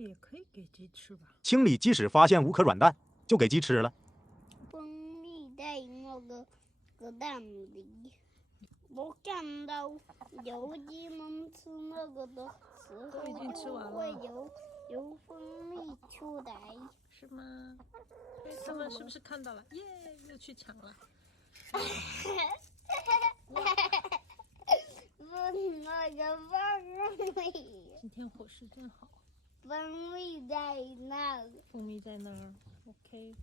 也可以给鸡吃吧。清理鸡屎发现5颗软蛋，就给鸡吃了。蜂蜜在那个蛋里，我看到有鸡们吃那个的时候，都已经吃完了，会有蜂蜜出来，是吗？他们是不是看到了？耶，又去抢了。那个蜂蜜，今天伙食真好。蜂蜜在那，蜂蜜在那儿 ，OK。